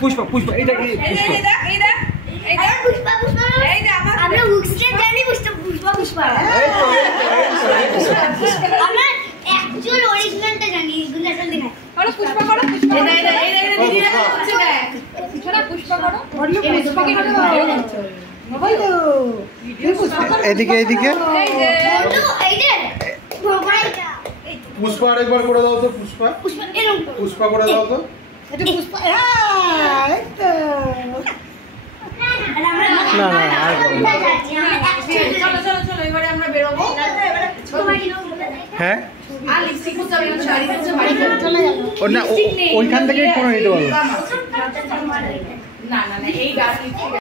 পুষ্পা পুষ্পা এটা কি পুষ্পা এদিকে এদিকে পুষ্পা আরেকবার করে দাও তো। পুষ্পা পুষ্পা করে দাও তো। হ্যাঁ ওইখান থেকে কোনো নিতে পারবো।